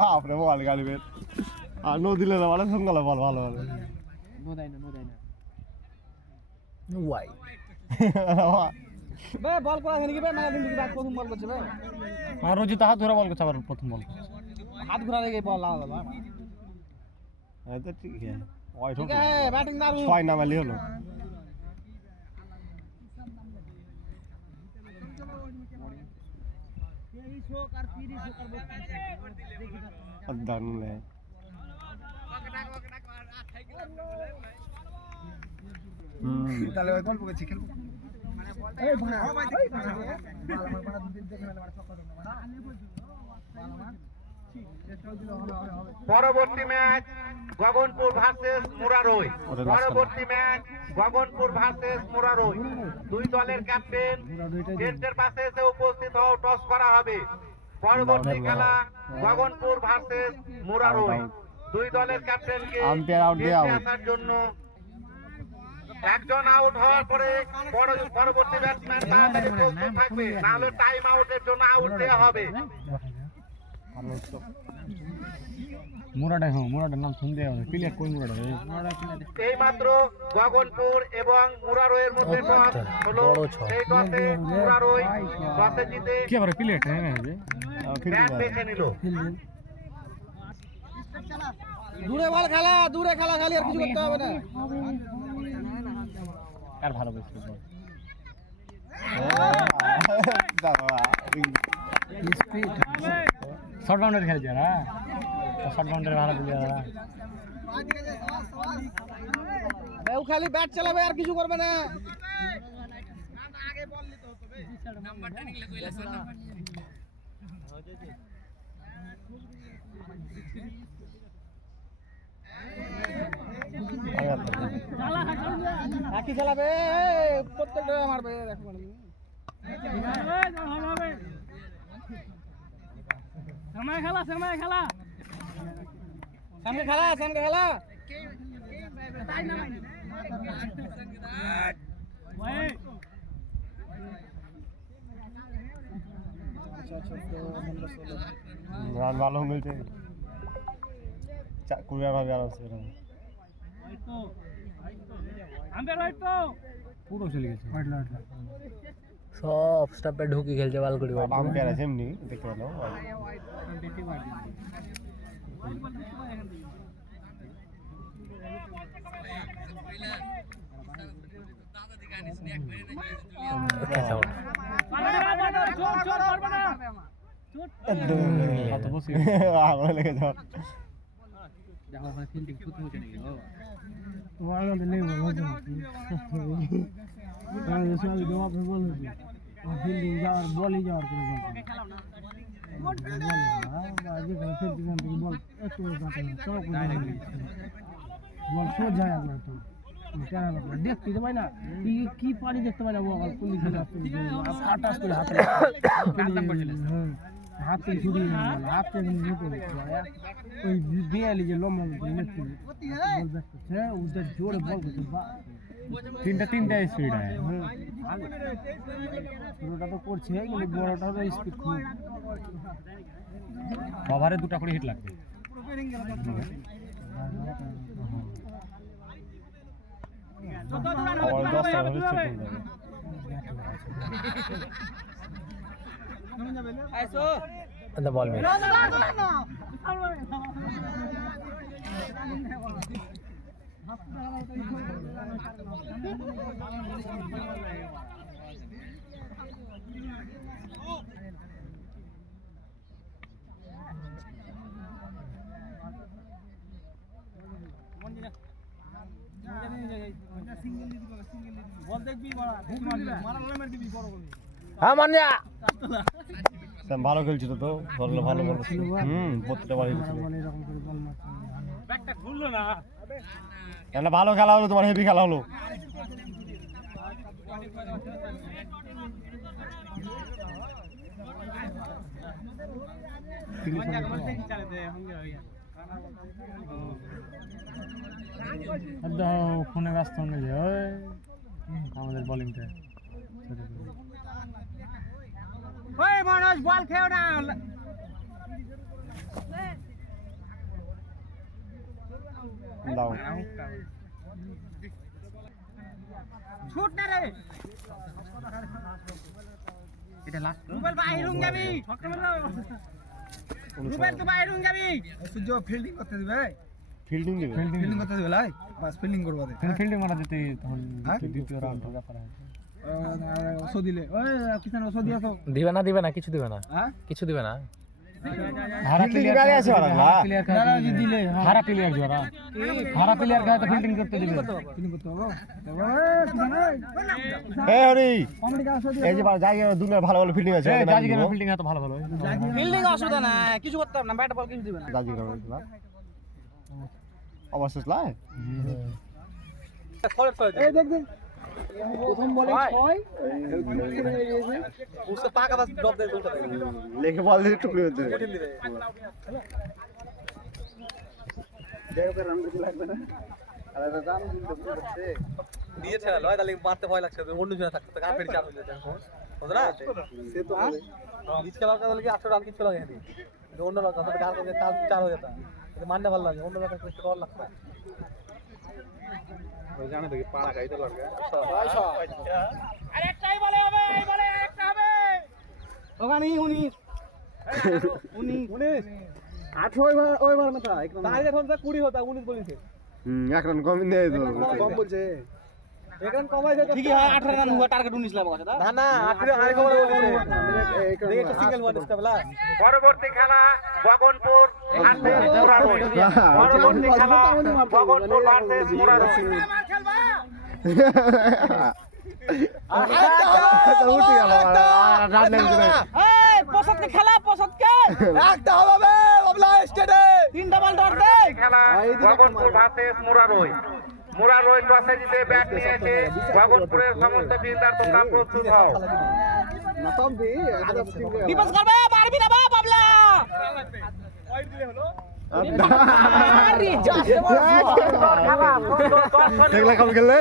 বাপরে বল গালি বের আর নো দিলে না মানে সঙ্গালে বল ভালো ভালো নো দেয় না ওয়াই বে বল করা জানি কি বে মানে দিন থেকে ব্যাট প্রথম বল করছে বে আর রোজি তো হাত ধরে বল করছে আবার প্রথম বল হাত ঘুরা লেগে বল লাগা দাও এই তো ঠিক আছে ওই ঠিক আছে ব্যাটিং দারুন ছয় নামালি হলো দারুন है তাহলে ওই গল্প করছি খেলবো এই ভাই পরবর্তী ম্যাচ গগনপুর ভার্সেস মুরারই। পরবর্তী ম্যাচ গগনপুর ভার্সেস মুরারই। দুই দলের ক্যাপ্টেন বেঞ্চের পাশে এসে উপস্থিত হও, টস করা হবে। পরবর্তী খেলা গগনপুর ভার্সেস মুরারই। দুই দলের ক্যাপ্টেনকে আসার জন্য একজন আউট হওয়ার পরে পরবর্তী ব্যাটসম্যান তাড়াতাড়ি প্রস্তুত থাকবে, না হলে টাইম আউটের জন্য আউট দেওয়া হবে। মুরাডের নাম শুনতে হবে প্লেয়ার কোন মুরাড এই মাত্র গগনপুর এবং মুরারইয়ের মধ্যে টস হলো। এই টসে মুরারই টসে জিতে কি আবার প্লেয়ার হ্যাঁ ব্যাট বেছে নিল। দূরে বল খেলা, দূরে খেলা খালি আর কিছু করতে হবে না। আর ভালো বলছে বল শর্ট বাউন্ডারি খেলছে না শর্ট বাউন্ডারি ভালো প্লেয়ার ও খালি ব্যাট চালাবে আর কিছু করবে না। একই চালাবে প্রত্যেকটা মারবে দেখো সামনে খেলা সামনে খেলা রান ভালো মিলছে কুড়িয়ার ভাবে আরাম আছে পুরো চলে গেছে সব স্টাফে ঢুকে খেলছে বাল করে আম্পায়ার আছে এমনি দেখতে পেলো লেগে যাও ফিল্ডিং যাওয়ার বলই যাওয়ার বল সোজা দেখতে তো পাই না কি পানি দেখতে পাই না কোন হাতে ছুরি হাতে ওই দেয়ালি যে লম্বা ওদের জোরে বল করছে তিনটা স্পিড হয় ছোটটা তো করছে কিন্তু বড়টা তো স্পিড খুব ওভারে দুটা করে হিট লাগবে বল মে হ্যাঁ মানিয়া ভালো খেলছিল তো ধরলে ভালো বল প্রত্যেকটা বাড়ি না ভালো খেলা হলো তোমার হেভি খেলা হলো ফোনে ব্যস্ত হয়ে আমাদের বোলিংটা মানুষ বল খেও না দাও ছুট না রে এটা লাস্ট রুবেল বাইরুম যাবি রুবেল তো বাইরুম যাবি সূর্য ফিল্ডিং করতে দিবে ফিল্ডিং দিবে ফিল্ডিং করতে দিবে লাই বাস ফিল্ডিং করব দে ফিল্ডিং মারা দিতে তখন দ্বিতীয় রাউন্ডের ব্যাপার আছে ওষুধ দিলে ওই কিষান ওষুধ দিয়াছো দিবে না কিছু দিবে না হ্যাঁ কিছু দিবে না হারা ফিল্ডিং দিবে আগে আছে ওরা না দিলে হারা প্লেয়ার জোরা হারা প্লেয়ার কা তো ফিল্ডিং করতে দিবে ফিল্ডিং করতে হবে এ হরি কমেডি কা ওষুধ এই যে জায়গা দুনিয়ার ভালো ভালো ফিল্ডিং আছে এই জাজিগের ফিল্ডিং এত ভালো ভালো ফিল্ডিং অসুবিধা না কিছু করতে হবে না ব্যাট বল কিছু দিবে না জাজিগের না অবশ্যই লাই এই দেখ দেখ প্রথম বলে 6 उससे पाका बस ड्रॉप दे दूंगा लेके बॉल दे टुकड़े होते हैं দেখো কে রান দিতে লাগবে না আরে দাদা আমি কিন্তু বলতে দিয়ে ছেড়ে লয় তাহলে মারতে ভয় লাগছে অন্য জন থাকতে তো গান ফের চার হয়ে যাচ্ছে বুঝলা সে তো হবে নিচ খেলার কথা কি 8 রান কিছু লাগে না অন্য লোক কথা গান করে কাজ চার হয়ে যেত এটা মানতে ভালো লাগে অন্য লোক একটু ডর লাগছে ওই জানে দেখি পাড়া খাইতে লাগবে আরে একটাই বলে হবে এই বলে একটা হবে ওখানে 19 18 ওইবার মত তাই এখন তো 20 হতা 19 বলিছে এক রান কম নেই তো কম বলছে এক রান কমাই দে ঠিক है 18 রান हुआ টার্গেট 19 লাগা আছে না না 8 আরে খবর বলেছে দেখে একটা সিঙ্গেল ওয়ান ইসকা বলা পরবর্তী খেলা গগনপুর ভার্সেস মুরারই পরবর্তী খেলা গগনপুর ভার্সেস মুরারই উঠে গেল রান নেই এই পছন্দ খেলা পছন্দ কে একটা হবে বাবলা স্টেডে তিন ডাবল ডট দে খেলা গগনপুর ভার্সেস মুরারই মুরারই টসে জিতে ব্যাট নিয়েছে গগনপুরের সমস্ত ফিল্ডার তোমরা প্রস্তুত হও ডিফেন্স করবে মারবি না বাবলা দেখলা কম খেললে